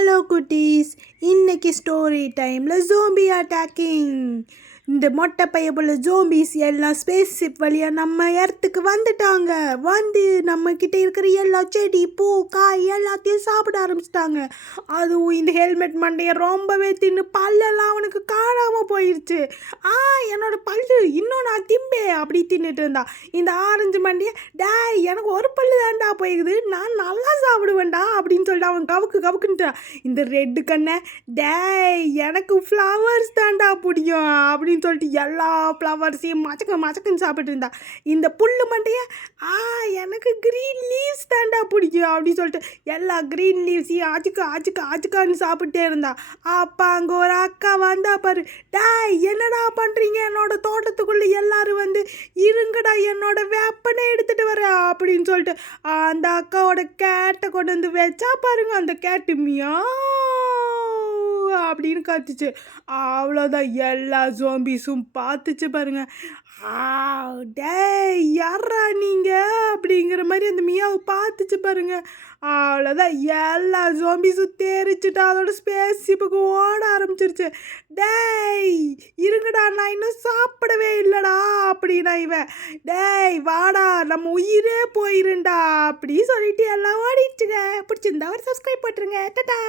Hello குட்டீஸ், இன்னைக்கு story டைமில் ஜோம்பி அட்டாக்கிங். இந்த மொட்டை பைய போல ஜோம்பிஸ் எல்லாம் ஸ்பேஸ் ஷிப் வழியாக நம்ம எர்த்துக்கு வந்துட்டாங்க. வந்து நம்மக்கிட்ட இருக்கிற எல்லா செடி பூ காய் எல்லாத்தையும் சாப்பிட ஆரம்பிச்சிட்டாங்க. அதுவும் இந்த ஹெல்மெட் மண்டையை ரொம்பவே தின்னு பல்லெல்லாம் அவனுக்கு காணாமல் போயிடுச்சு. என்னோட பல்லு இன்னும் நான் திம்பே அப்படி தின்னுட்டு இருந்தா. இந்த ஆரஞ்சு மண்டையை டேய் எனக்கு ஒரு பல்லு தாண்டா போயிருக்குது, நான் நல்லா சாப்பிடுவேன்டா அப்படின்னு சொல்லிட்டு அவன் கவுக்கு கவுக்குன்ட்டான். இந்த ரெட்டு கண்ணை டேய் எனக்கு ஃப்ளவர்ஸ் தாண்டா பிடிக்கும் அப்படின்னு சொல்லிட்டு எல்லா ஃப்ளவர்ஸையும் மச்சக்குன்னு சாப்பிட்டு இருந்தா. இந்த புல்லு மண்டையை எனக்கு க்ரீன் லீவ்ஸ் தாண்டா பிடிக்கும் அப்படின்னு சொல்லிட்டு எல்லா க்ரீன் லீவ்ஸையும் ஆச்சுக்கான்னு சாப்பிட்டே இருந்தா. அப்போ அங்கே ஒரு அக்கா வந்தா பாரு. டேய் என்னடா பண்ணுறீங்க என்னோட தோட்டத்துக்குள்ளே எல்லாரும் வந்து இருங்கடா என்னோட வெப்பனை எடுத்துகிட்டு வர அப்படின்னு சொல்லிட்டு அந்த அக்காவோட கேட்டை கொண்டு வந்து வச்சா பாருங்க. அந்த கேட்டு அப்படின்னு கத்துச்சு. அவ்வளோதான், எல்லா ஜோம்பிஸும் பார்த்துச்சு பாருங்க. டேய் யாரா நீங்க அப்படிங்கிற மாதிரி அந்த மியாவை பார்த்துச்சு பாருங்க. அவ்வளோதான், எல்லா ஜோம்பிஸும் தெரிச்சுட்டு அதோட ஸ்பேஸ் ஷிப்புக்கு ஓட ஆரம்பிச்சிருச்சு. டேய் இருங்கடா நான் இன்னும் சாப்பிடவே இல்லைடா அப்படின்னா இவன். டேய் வாடா நம்ம உயிரே போயிருண்டா அப்படி சொல்லிட்டு எல்லாம் ஓடிடுச்சுங்க. பிடிச்சிருந்தா ஒரு சப்ஸ்கிரைப் பண்ணுறேங்க. டாடா.